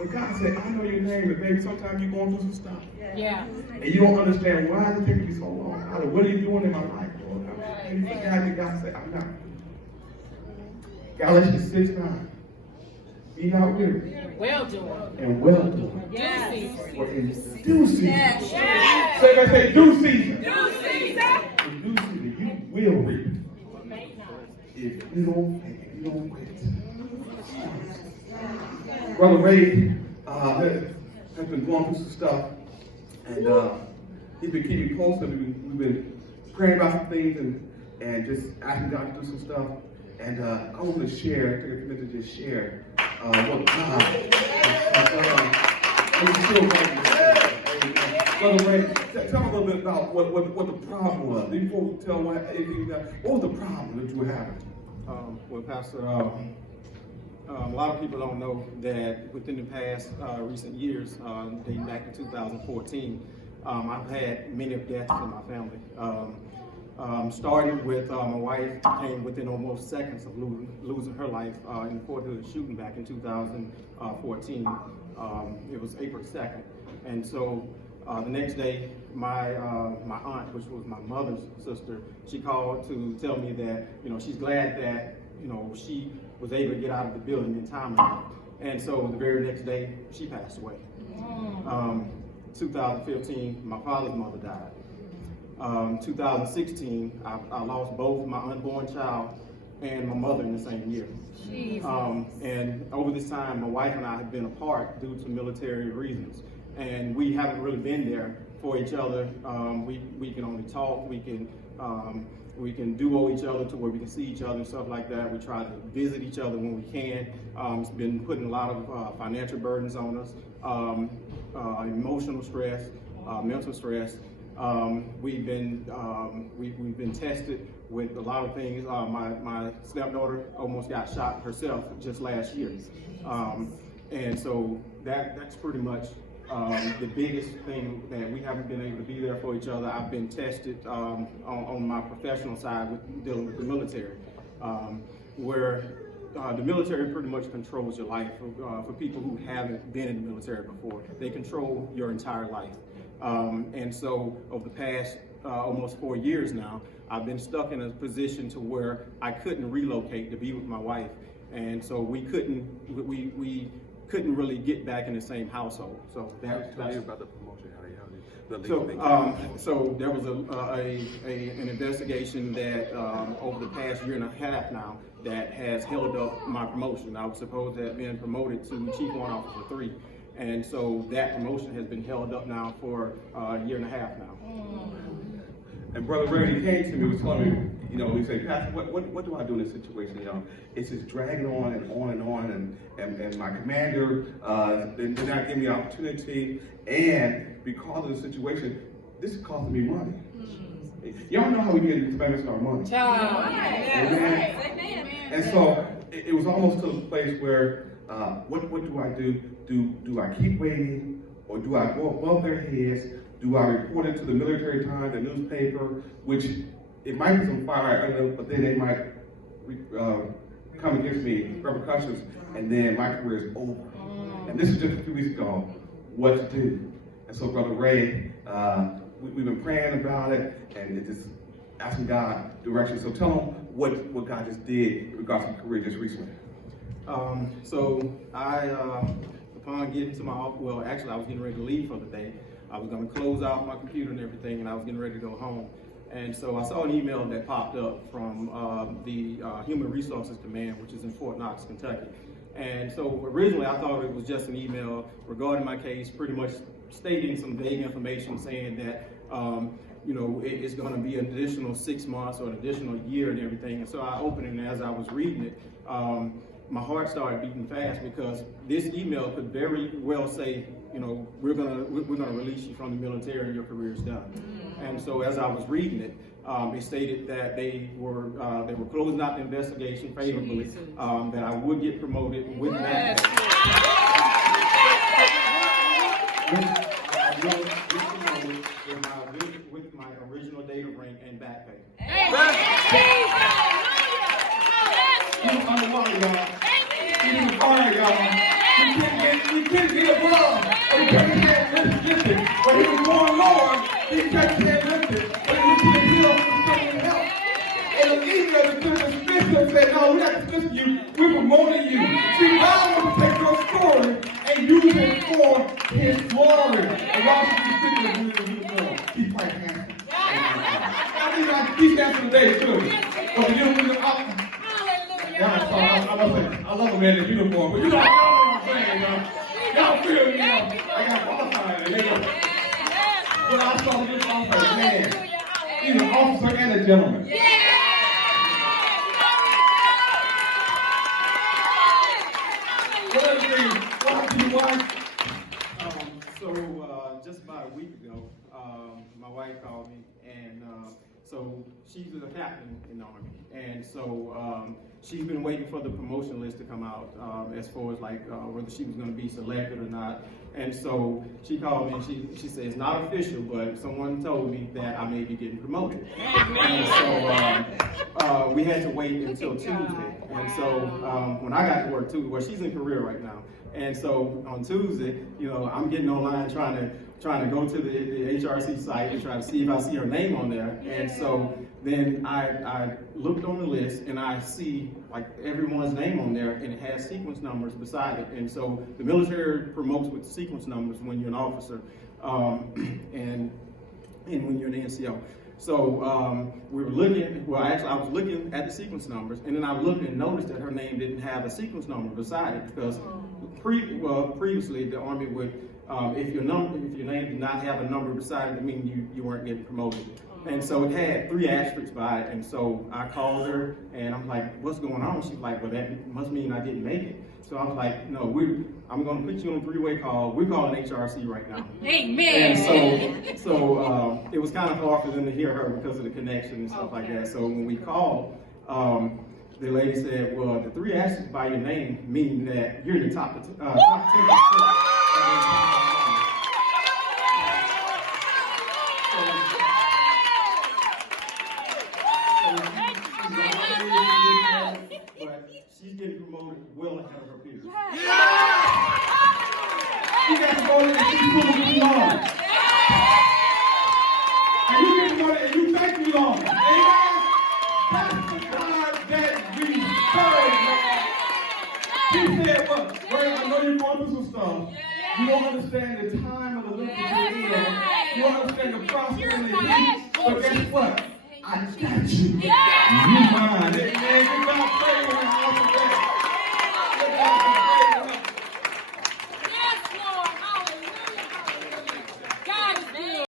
But God said, I know your name, and maybe sometimes you're going through some stuff. Yeah. And you don't understand why is it taking me so long. What are you doing in my life, Lord? And you forgot that God said, I'm not. Galatians 6:9. Be not weary. Well doing. And well doing. Yes. For in due season. Yes. Say that, say due season. Due season. In due season, you will reap. If you don't quit. Brother Ray has been going through some stuff, and he's been keeping close. We've been praying about some things and just asking God to do some stuff. And I want to share, take a few minutes to just share what God has done. Brother Ray, tell me a little bit about what the problem was. Before we tell what was the problem that you were having? Well, Pastor, a lot of people don't know that within the past recent years, dating back to 2014, I've had many deaths in my family. Starting with my wife, came within almost seconds of losing her life in the Fort Hood shooting back in 2014. It was April 2nd. And so the next day, my aunt, which was my mother's sister, she called to tell me that, she's glad that, she was able to get out of the building in time. And so the very next day, she passed away. 2015, my father's mother died. 2016, I lost both my unborn child and my mother in the same year. And over this time, my wife and I have been apart due to military reasons. And we haven't really been there for each other. We can only talk. We can duo each other to where we can see each other and stuff like that. We try to visit each other when we can. It's been putting a lot of financial burdens on us, emotional stress, mental stress. We've been tested with a lot of things. My stepdaughter almost got shot herself just last year, and so that's pretty much the biggest thing, that we haven't been able to be there for each other. I've been tested on my professional side with dealing with the military, where the military pretty much controls your life. For people who haven't been in the military before, they control your entire life. And so over the past almost 4 years now, I've been stuck in a position to where I couldn't relocate to be with my wife. And so we couldn't really get back in the same household. So that's about the promotion. So there was an investigation that over the past year and a half now that has held up my promotion. I was supposed to have been promoted to Chief Warrant Officer 3. And so that promotion has been held up now for a year and a half now. And Brother Ray, he came to me, was telling me, he said, Pastor, what do I do in this situation? It's just dragging on and on and on, and my commander did not give me the opportunity, and because of the situation, this is costing me money. Y'all know how we get expenses our money. Amen. And so it was almost to the place where, what do I do? Do I keep waiting, or do I go above their heads? Do I report it to the Military Times, the newspaper, which it might be some fire, but then they might come against me, repercussions, and then my career is over. And this is just a few weeks ago, what to do. And so, Brother Ray, we've been praying about it, and it's just asking God direction. So tell them what God just did in regards to your career just recently. So I, upon getting to my office, well, actually I was getting ready to leave for the day. I was going to close out my computer and everything, and I was getting ready to go home. And so I saw an email that popped up from the Human Resources Command, which is in Fort Knox, Kentucky. And so originally I thought it was just an email regarding my case, pretty much stating some vague information saying that it's going to be an additional 6 months or an additional year and everything. And so I opened it, and as I was reading it, my heart started beating fast, because this email could very well say, we're gonna release you from the military and your career is done. And so as I was reading it, it stated that they were closing out the investigation favorably, that I would get promoted with that. With my original date of rank and back pay. Y'all. We can't listen, we're promoting you. See, God wants to take your story and use it for His glory. And while she's speaking of you, He's quite handsome. He's handsome today, too. But you know, I love a man in uniform, but you know what I'm saying, y'all feel me, I got qualified, and they go. But I saw this officer, man, he's an officer and a gentleman. What other thing? What happened to your wife? So just about a week ago, my wife called me, and so she's a captain in the Army, and so she's been waiting for the promotion list to come out as far as like whether she was going to be selected or not. And so she called me and she said it's not official, but someone told me that I may be getting promoted. And so we had to wait until Tuesday. And so when I got to work Tuesday, well, she's in career right now. And so on Tuesday, you know, I'm getting online trying to go to the HRC site and try to see if I see her name on there. And so then I looked on the list and I see like everyone's name on there, and it has sequence numbers beside it. And so the military promotes with sequence numbers when you're an officer, and when you're an NCO. So we were looking, well actually I was looking at the sequence numbers, and then I looked and noticed that her name didn't have a sequence number beside it, because previously the Army would, if your name did not have a number beside it, it means you weren't getting promoted. And so it had 3 asterisks by it, and so I called her and I'm like, what's going on? She's like, well, that must mean I didn't make it. So I was like, no, I'm going to put you on a 3-way call. We're calling HRC right now. Amen. And so it was kind of hard for them to hear her because of the connection and stuff like that. So when we called, the lady said, well, the 3 asterisks by your name mean that you're in the top 10%. But she's getting promoted well ahead of her peers. She got promoted and she's proving you wrong. And you get promoted and you thank me, Lord. Amen. That's the God that we serve, man. He said, what? Well, I know you're going through some stuff. You don't understand the time of the life that you're in. You don't understand the process and the heat. But guess what? I got you. You mine. Amen. Give God praise.